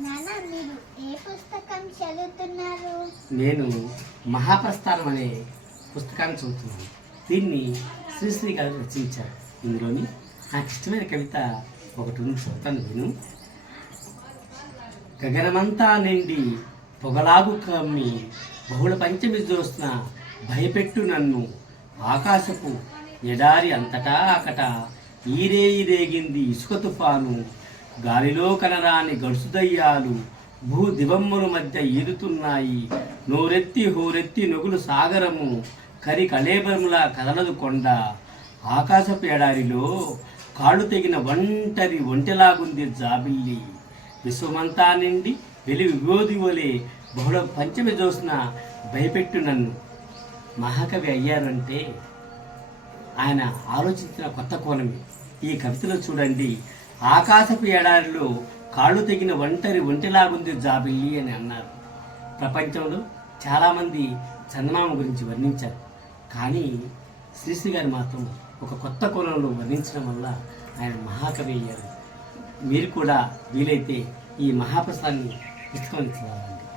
మీరు ఏ పుస్తకం చదువుతున్నారు? నేను మహాప్రస్థానం అనే పుస్తకాన్ని చదువుతున్నాను. దీన్ని శ్రీశ్రీ గారు రచించారు. ఇందులోని నాకు ఇష్టమైన కవిత ఒకటి ఉంది చదువుతాను నేను. గగనమంతా నిండి పొగలాగు కమ్మి బహుళ పంచమి జ్యోత్స్న భయపెట్టు నన్ను. ఆకాశపు ఎడారి అంతటా అకట ఈరే ఈరేగింది ఇసుక తుఫాను. గాలిలో కనరాని గడుసుదయ్యాలు భూ దివమ్ముల మధ్య ఈదుతున్నాయి. నోరెత్తి హోరెత్తి నొగులు సాగరము కరి కళేబరములా కదలదు కొండ. ఆకాశపు ఎడారిలో కాళ్ళు తెగిన ఒంటరి ఒంటెలాగుంది జాబిల్లి. విశ్వమంతా నిండి వెలి విభోది వలె బహుళ పంచమి జోస్న భయపెట్టు నన్ను. మహాకవి అయ్యారంటే ఆయన ఆలోచించిన కొత్త కోణమే. ఈ కవితలో చూడండి ఆకాశపు ఎడారిలో కాళ్ళు తెగిన ఒంటరి ఒంటిలాగుంది జాబిల్లి అని అన్నారు. ప్రపంచంలో చాలామంది చందమామ గురించి వర్ణించారు. కానీ శ్రీశ్రీ గారు మాత్రం ఒక కొత్త కోణంలో వర్ణించడం వల్ల ఆయన మహాకవి అయ్యారు. మీరు కూడా వీలైతే ఈ మహాప్రసాన్ని పుస్తకం చదవాలి